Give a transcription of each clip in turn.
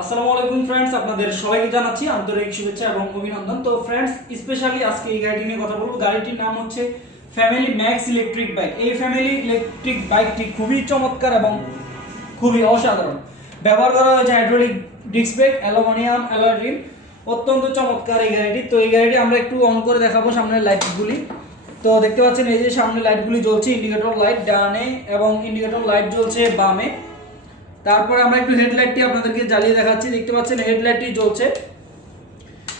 আসসালামু আলাইকুম ফ্রেন্ডস, আপনাদের সবাইকে জানাচ্ছি আন্তরিক শুভেচ্ছা এবং অভিনন্দন। তো ফ্রেন্ডস, স্পেশালি আজকে এই গাড়িটি নিয়ে কথা বলবো। গাড়িটির নাম হচ্ছে ফ্যামিলি ম্যাক্স ইলেকট্রিক বাইক। এই ফ্যামিলি ইলেকট্রিক বাইকটি খুবই চমৎকার এবং খুবই অসাধারণ। ব্যবহার করা হয়েছে hydraulic disc brake, aluminium alloy rim. অত্যন্ত চমৎকার এই গাড়িটি। তো এই গাড়িটি আমরা একটু অন করে দেখাবো সামনের লাইটগুলি। তো দেখতে পাচ্ছেন এই যে সামনে লাইটগুলি জ্বলছে, ইন্ডিকেটর লাইট ডানে এবং ইন্ডিকেটর লাইট জ্বলছে বামে। তারপরে আমরা একটু হেডলাইটটি আপনাদেরকে জ্বালিয়ে দেখাচ্ছি। দেখতে পাচ্ছেন হেডলাইটটি জ্বলছে।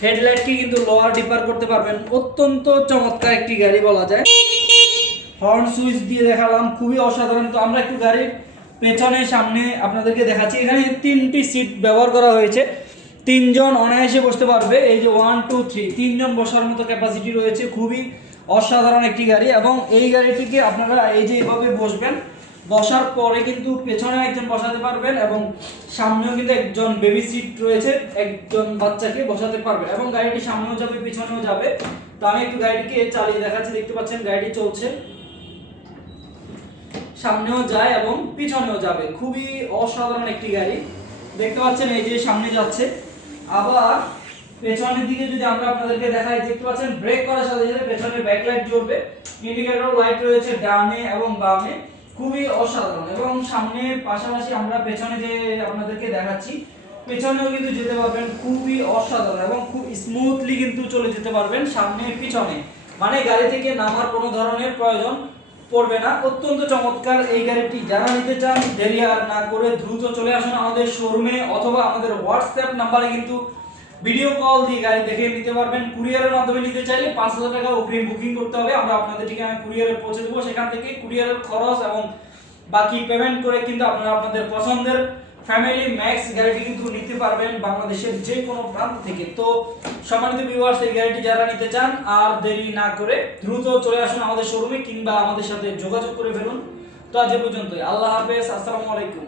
হেডলাইটটি কিন্তু লোয়ার ডিপার করতে পারবেন। অত্যন্ত চমৎকার একটি গাড়ি বলা যায়। হর্ন সুইচ দিয়ে দেখালাম, খুবই অসাধারণ। তো আমরা একটু গাড়ির পেছনে সামনে আপনাদেরকে দেখাচ্ছি। এখানে 3টি সিট ব্যবহার করা হয়েছে। 3জন অনায়াসে বসতে পারবে। এই যে 1 2 3 3জন বসার মতো ক্যাপাসিটি রয়েছে। খুবই অসাধারণ একটি গাড়ি এবং এই গাড়িটিকে আপনারা এই যে এইভাবে বসবেন, বসার পরে কিন্তু পেছনে একজন বসাতে পারবেন এবং সামনেও কিন্তু একজন বেবি সিট রয়েছে, একজন বাচ্চাকে বসাতে পারবেন এবং গাড়িটি সামনেও যাবে পিছনেও যাবে। তো আমি একটু গাড়িটিকে চালিয়ে দেখাচ্ছি। দেখতে পাচ্ছেন গাড়িটি চলছে, সামনেও যায় এবং পিছনেও যাবে। খুবই অসাধারণ একটি গাড়ি। দেখতে পাচ্ছেন এই যে সামনে যাচ্ছে, আবার পেছনের দিকে যদি আমরা আপনাদেরকে দেখাই, দেখতে পাচ্ছেন ব্রেক করার সাথে সাথে পেছনে ব্যাকলাইট জ্বলবে, ইন্ডিকেটর লাইট রয়েছে ডানে এবং বামে। খুবই অসাধারণ। এবং সামনে পাশাপাশি আমরা পেছনে যে আপনাদেরকে দেখাচ্ছি, পেছনেও কিন্তু যেতে পারবেন। খুবই অসাধারণ এবং খুব স্মুথলি কিন্তু চলে যেতে পারবেন সামনে পিছনে। মানে গাড়ি থেকে নামার কোনো ধরনের প্রয়োজন পড়বে না। অত্যন্ত চমৎকার এই গাড়িটি। যারা নিতে চান দেরি আর না করে দ্রুত চলে আসুন আমাদের শোরুমে অথবা আমাদের হোয়াটসঅ্যাপ নাম্বারে কিন্তু ভিডিও কল দিয়ে গাড়ি দেখে নিতে পারবেন। কুরিয়ারের মাধ্যমে নিতে চাইলে 5000 টাকা অগ্রিম বুকিং করতে হবে। আমরা আপনাদের ঠিকানায় কুরিয়ারে পৌঁছে দেবো। সেখান থেকে কুরিয়ারের খরচ এবং বাকি পেমেন্ট করে কিন্তু আপনারা আপনাদের পছন্দের ফ্যামিলি ম্যাক্স গাড়িটি কিন্তু নিতে পারবেন বাংলাদেশের যে কোনো প্রান্ত থেকে। তো সম্মানিত ভিউয়ার্স, এই গাড়িটি যারা নিতে চান আর দেরি না করে দ্রুত চলে আসুন আমাদের শোরুমে কিংবা আমাদের সাথে যোগাযোগ করে ফেলুন। তো আজ এ পর্যন্তই। আল্লাহ হাফেজ, আসসালামু আলাইকুম।